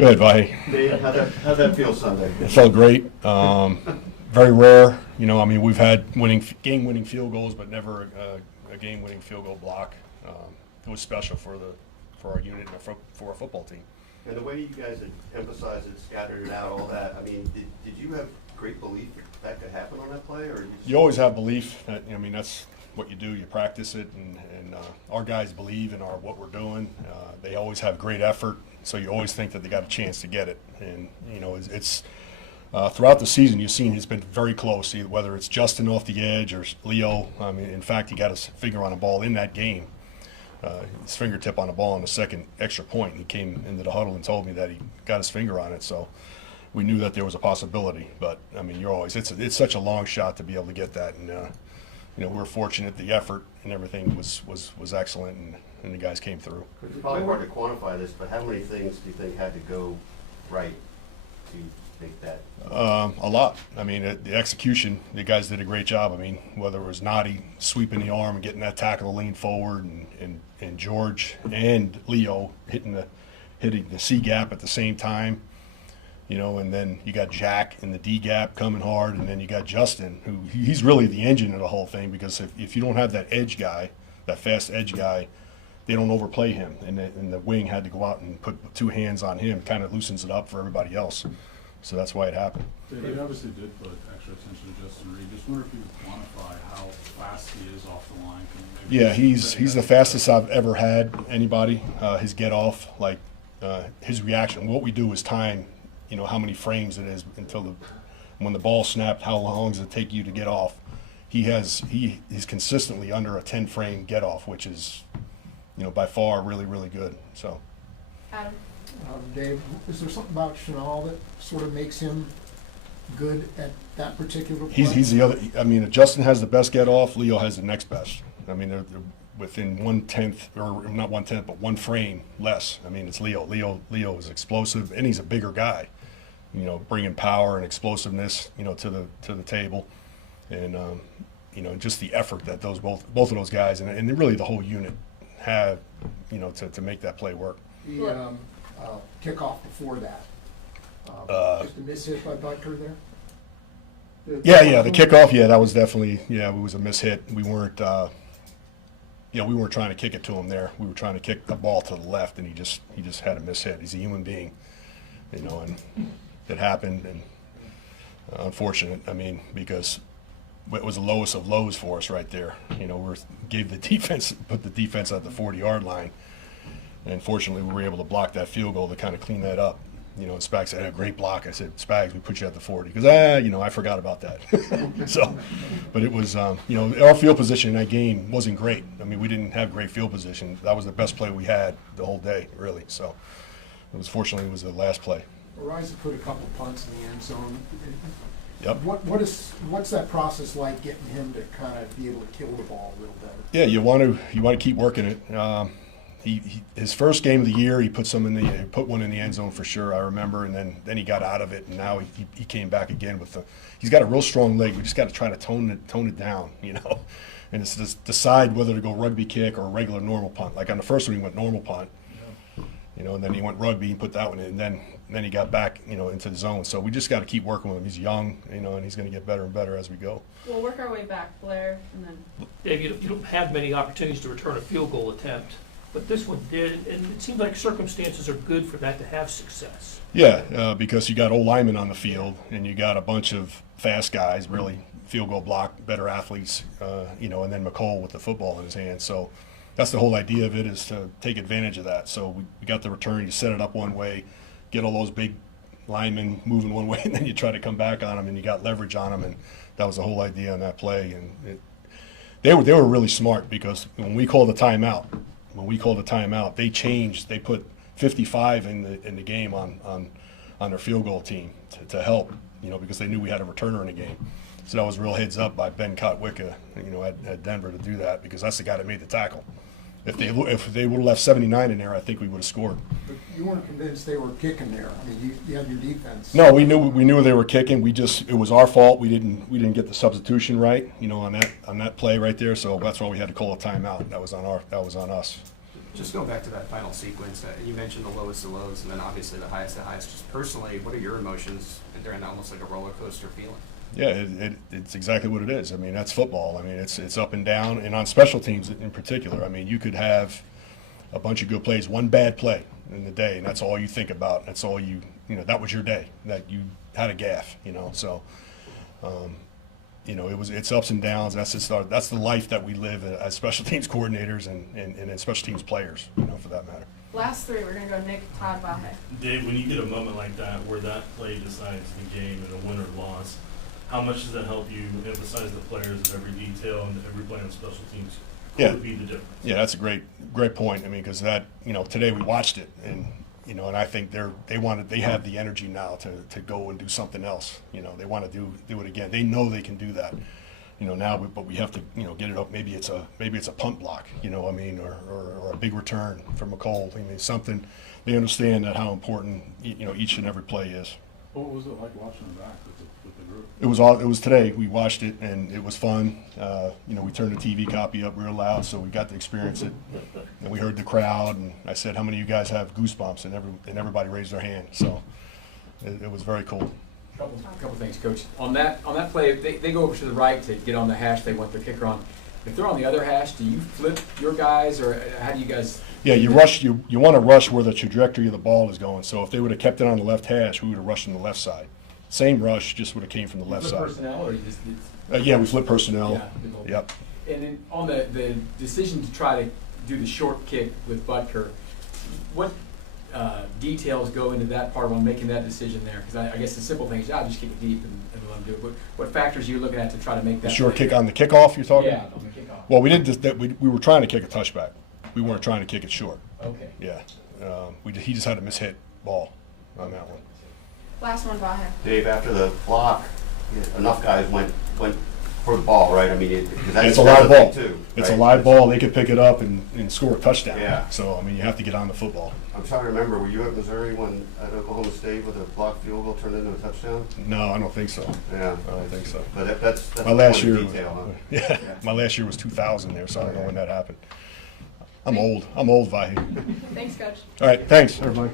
Go ahead, Vahe. Dave, how'd that feel Sunday? It felt great. Very rare. You know, I mean, we've had game-winning field goals, but never a game-winning field goal block. It was special for our unit and for our football team. And the way you guys had emphasized it, scattered it out, all that, I mean, did you have great belief that could happen on that play? Or You always have belief. I mean, that's what you do. You practice it, and our guys believe in what we're doing. They always have great effort, so you always think that they got a chance to get it. And, you know, it's throughout the season, you've seen he's been very close, whether it's Justin off the edge or Leo. I mean, in fact, he got his finger on a ball in that game. His fingertip on the ball on the second extra point. He came into the huddle and told me that he got his finger on it. So we knew that there was a possibility. But I mean, it's such a long shot to be able to get that. And you know, we're fortunate. The effort and everything was excellent, and the guys came through. It's probably hard to quantify this, but how many things do you think had to go right to make that? A lot. I mean, the execution, the guys did a great job. I mean, whether it was Nadi sweeping the arm and getting that tackle to lean forward, and George and Leo hitting the C gap at the same time, you know, and then you got Jack in the D gap coming hard, and then you got Justin, who he's really the engine of the whole thing, because if you don't have that edge guy, that fast edge guy, they don't overplay him, and the wing had to go out and put two hands on him, kind of loosens it up for everybody else. So that's why it happened. They obviously did put extra attention to Justin Reed. Just wonder if you could quantify how fast he is off the line. Yeah, he's the fastest I've ever had anybody. His get off, like his reaction. What we do is time, you know, how many frames it is until when the ball snapped. How long does it take you to get off? He's consistently under a 10 frame get off, which is, you know, by far really good. So. Adam? Dave, is there something about Chenal that sort of makes him good at that particular play? He's the other. I mean, if Justin has the best get off, Leo has the next best. I mean, they're within 1/10, or not 1/10, but one frame less. I mean, it's Leo. Leo is explosive, and he's a bigger guy. You know, bringing power and explosiveness, you know, to the table, and you know, just the effort that both of those guys and really the whole unit have, you know, to make that play work. The kickoff before that. Just a miss hit by Butker there? Yeah, the kickoff, that was definitely, it was a miss hit. We weren't, we weren't trying to kick it to him there. We were trying to kick the ball to the left, and he just had a miss hit. He's a human being, you know, and it happened, and unfortunate, I mean, because it was the lowest of lows for us right there. You know, put the defense at the 40-yard line. And fortunately, we were able to block that field goal to kind of clean that up. You know, and Spags said, "A great block." I said, "Spags, we put you at the 40." Because, I forgot about that. So, but it was, our field position in that game wasn't great. I mean, we didn't have great field position. That was the best play we had the whole day, really. So, fortunately, it was the last play. Rise put a couple punts in the end zone. Yep. What's that process like, getting him to kind of be able to kill the ball a little better? Yeah, you want to keep working it. His first game of the year, he put one in the end zone for sure. I remember, and then he got out of it, and now he came back again he's got a real strong leg. We just got to try to tone it down, you know, and it's just decide whether to go rugby kick or regular normal punt. Like on the first one, he went normal punt, you know, and then he went rugby and put that one in, and then he got back, you know, into the zone. So we just got to keep working with him. He's young, you know, and he's going to get better and better as we go. We'll work our way back, Blair, and then. Dave, you don't have many opportunities to return a field goal attempt. But this one did, and it seems like circumstances are good for that to have success. Yeah, because you got old linemen on the field, and you got a bunch of fast guys, really field goal block, better athletes, and then McCole with the football in his hand. So that's the whole idea of it, is to take advantage of that. So we got the return, you set it up one way, get all those big linemen moving one way, and then you try to come back on them, and you got leverage on them, and that was the whole idea on that play. And they were really smart, because when we called the timeout, they changed. They put 55 in the game on their field goal team to help, you know, because they knew we had a returner in the game. So that was a real heads up by Ben Kotwicka, you know, at Denver to do that, because that's the guy that made the tackle. If they would have left 79 in there, I think we would have scored. But you weren't convinced they were kicking there. I mean, you had your defense. No, we knew they were kicking. It was our fault. We didn't get the substitution right, you know, on that play right there. So that's why we had to call a timeout. That was on us. Just going back to that final sequence, you mentioned the lowest of lows and then obviously the highest of highs. Just personally, what are your emotions during almost like a roller coaster feeling? Yeah, it's exactly what it is. I mean, that's football. I mean, it's up and down, and on special teams in particular. I mean, you could have a bunch of good plays, one bad play in the day, and that's all you think about. That's all you know. That was your day. That you had a gaffe. You know, so you know, it's ups and downs. That's the life that we live as special teams coordinators and special teams players. You know, for that matter. Last three, we're gonna go Nick, Todd, Vahe. Dave, when you get a moment like that where that play decides the game and a win or loss, how much does that help you emphasize the players of every detail and every play on special teams? Yeah. Would be the difference. Yeah, that's a great point. I mean, because that, you know, today we watched it, and you know, and I think they have the energy now to go and do something else. You know, they want to do it again. They know they can do that. You know, now, but we have to, you know, get it up. Maybe it's a punt block. You know, I mean, or a big return from McColl. I mean, something. They understand that how important, you know, each and every play is. What was it like watching them back with the group? It was today. We watched it, and it was fun. You know, we turned the TV copy up real loud, so we got to experience it. And we heard the crowd, and I said, "How many of you guys have goosebumps?" And everybody raised their hand. So it was very cool. Couple things, Coach. On that play, they go over to the right to get on the hash they want the kicker on. If they're on the other hash, do you flip your guys, or how do you guys? Yeah, you rush. You want to rush where the trajectory of the ball is going. So if they would have kept it on the left hash, we would have rushed on the left side. Same rush, just would have came from the left flip side. personnel, or you just? Yeah, we flip personnel. Yeah. Yep. And then on the decision to try to do the short kick with Butker, what details go into that part when making that decision there? Because I guess the simple thing is, just kick it deep and let them do it. What factors are you looking at to try to make that? The short play? kick on the kickoff. You're talking. Yeah, on the kickoff. Well, we didn't. We were trying to kick a touchback. We weren't trying to kick it short. Okay. Yeah. He just had a mishit ball on that one. Last one, Vahe. Dave, after the block, enough guys went for the ball, right? I mean, It's a live ball. too. It's a right? live ball. They could pick it up and score a touchdown. Yeah. So, I mean, you have to get on the football. I'm trying to remember, were you at Missouri when at Oklahoma State with a blocked field goal turned into a touchdown? No, I don't think so. Yeah. I don't think so. But that's My last the year, point of detail, huh? yeah, my last year was 2000 there, so I don't know when that happened. I'm old, Vahe. Thanks, Coach. All right, thanks, everybody.